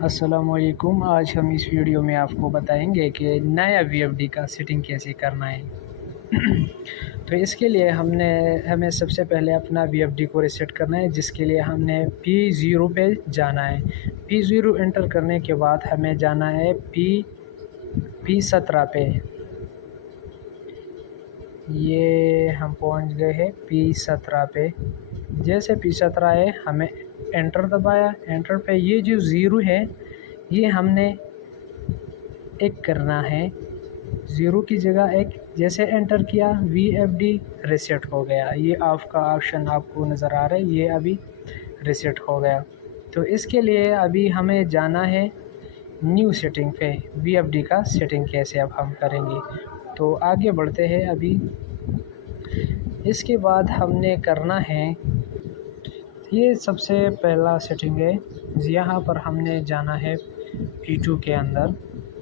अस्सलामुअलैकुम। आज हम इस वीडियो में आपको बताएंगे कि नया वीएफडी का सेटिंग कैसे करना है। तो इसके लिए हमें सबसे पहले अपना वीएफडी को रीसेट करना है, जिसके लिए हमने P0 पे जाना है। P0 एंटर करने के बाद हमें जाना है P17 पे। ये हम पहुंच गए हैं P17 पे। जैसे P17 है हमें एंटर दबाया। एंटर पे ये जो ज़ीरो है ये हमने एक करना है। ज़ीरो की जगह एक जैसे एंटर किया वीएफडी रीसेट हो गया। ये ऑफ का ऑप्शन आपको नज़र आ रहा है, ये अभी रीसेट हो गया। तो इसके लिए अभी हमें जाना है न्यू सेटिंग पे। वीएफडी का सेटिंग कैसे अब हम करेंगे, तो आगे बढ़ते हैं। अभी इसके बाद हमने करना है, ये सबसे पहला सेटिंग है। यहाँ पर हमने जाना है P2 के अंदर।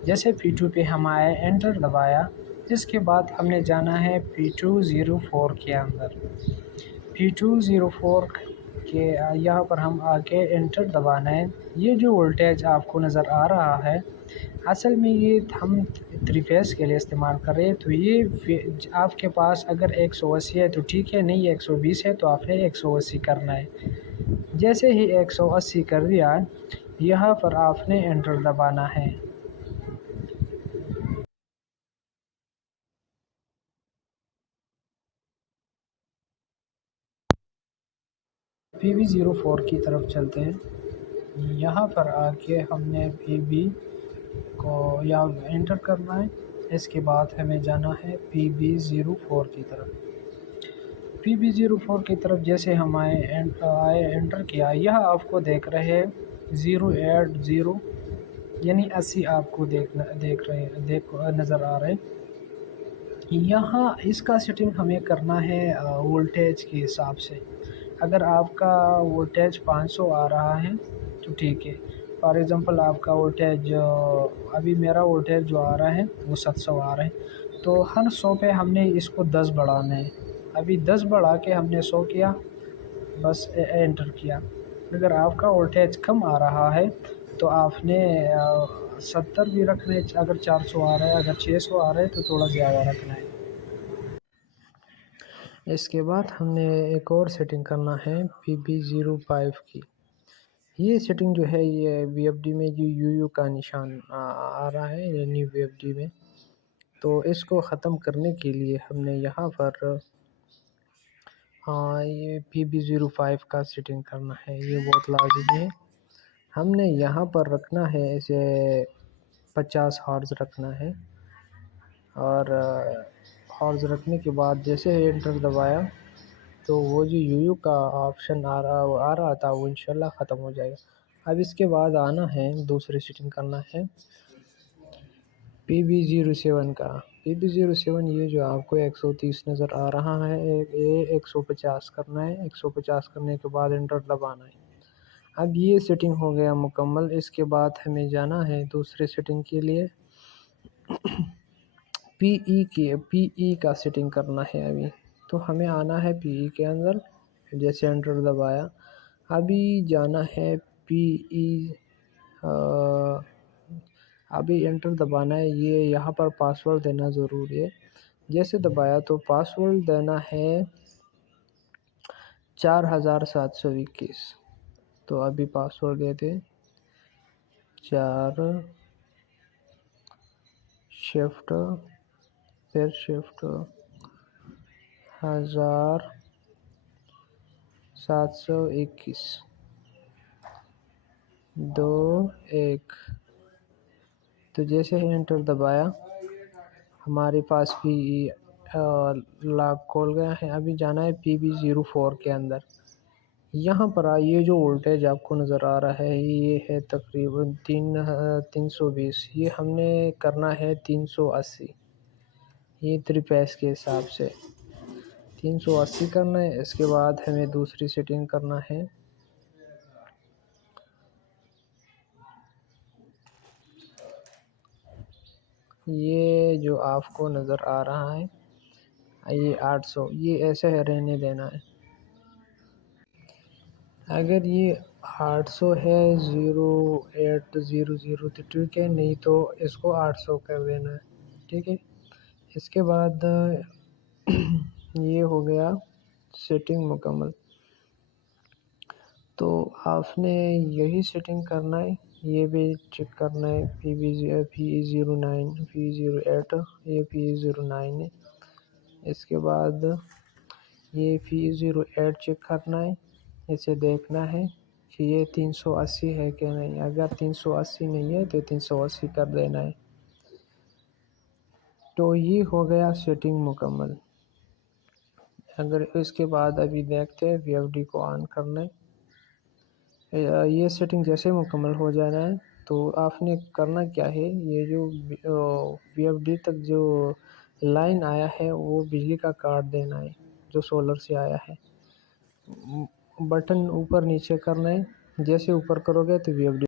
जैसे P2 पे हम आए एंटर दबाया, इसके बाद हमने जाना है P204 के अंदर। P204 के यहाँ पर हम आके एंटर दबाना है। ये जो वोल्टेज आपको नज़र आ रहा है, असल में ये हम 3 फेस के लिए इस्तेमाल कर रहे हैं। तो ये आपके पास अगर 180 है तो ठीक है, नहीं 120 है तो आपने 180 करना है। जैसे ही 180 कर दिया, यहाँ पर आपने एंटर दबाना है। PB04 की तरफ चलते हैं। यहाँ पर आके हमने PB को यहाँ एंटर करना है। इसके बाद हमें जाना है PB04 की तरफ। PB04 की तरफ जैसे हम आए एंटर किया, यह आपको देख रहे हैं 080 यानी 80 आपको देख नज़र आ रहे हैं। यहाँ इसका सेटिंग हमें करना है वोल्टेज के हिसाब से। अगर आपका वोल्टेज 500 आ रहा है तो ठीक है। फॉर एग्ज़ाम्पल आपका वोल्टेज अभी मेरा वोल्टेज जो आ रहा है वो 700 आ रहा है, तो हर 100 पे हमने इसको 10 बढ़ाना है। अभी 10 बढ़ा के हमने 100 किया, बस एंटर किया। अगर आपका वोल्टेज कम आ रहा है तो आपने 70 भी रखना है। अगर 400 आ रहा है, अगर 600 आ रहा है तो थोड़ा ज़्यादा रखना है। इसके बाद हमने एक और सेटिंग करना है PB05 की। ये सेटिंग जो है ये वीएफडी में जो यूयू का निशान आ रहा है यानी वीएफडी में, तो इसको ख़त्म करने के लिए हमने यहाँ पर ये PB05 का सेटिंग करना है। ये बहुत लाज़मी है। हमने यहाँ पर रखना है इसे 50 हर्ट्ज़ रखना है। और हर्ट्ज़ रखने के बाद जैसे ही एंटर दबाया तो वो जो यूयू का ऑप्शन आ रहा था वो इंशाल्लाह ख़त्म हो जाएगा। अब इसके बाद आना है दूसरी सेटिंग करना है PB07 का। PB07 ये जो आपको 130 नज़र आ रहा है, ये 150 करना है। 150 करने के बाद एंटर दबाना है। अब ये सेटिंग हो गया मुकम्मल। इसके बाद हमें जाना है दूसरे सेटिंग के लिए PE का सेटिंग करना है अभी। तो हमें आना है PE के अंदर। जैसे एंटर दबाया, अभी जाना है PE, अभी एंटर दबाना है। ये यहाँ पर पासवर्ड देना ज़रूरी है। जैसे दबाया तो पासवर्ड देना है 4721। तो अभी पासवर्ड देते 4 शिफ्ट फिर शिफ्ट 1721 2 1। तो जैसे ही एंटर दबाया हमारे पास भी लॉक खोल गया है। अभी जाना है PB04 के अंदर। यहाँ पर ये जो वोल्टेज आपको नज़र आ रहा है ये है तकरीबन 320। ये हमने करना है 380। ये 3 फेस के हिसाब से 380 करना है। इसके बाद हमें दूसरी सेटिंग करना है ये जो आपको नज़र आ रहा है ये 800, ये ऐसे रहने देना है। अगर ये 800 है 080 800 तो ठीक है, नहीं तो इसको 800 कर देना है। ठीक है, इसके बाद ये हो गया सेटिंग मुकम्मल। तो आपने यही सेटिंग करना है, ये भी चेक करना है। PE09 PE08 ये PE09 है। इसके बाद ये PE08 चेक करना है, इसे देखना है कि ये 380 है कि नहीं। अगर 380 नहीं है तो 380 कर देना है। तो ये हो गया सेटिंग मुकम्मल। अगर इसके बाद अभी देखते हैं VFD को ऑन करना है। ये सेटिंग जैसे मुकम्मल हो जाना है तो आपने करना क्या है, ये जो VFD तक जो लाइन आया है वो बिजली का काट देना है, जो सोलर से आया है। बटन ऊपर नीचे करना है, जैसे ऊपर करोगे तो VFD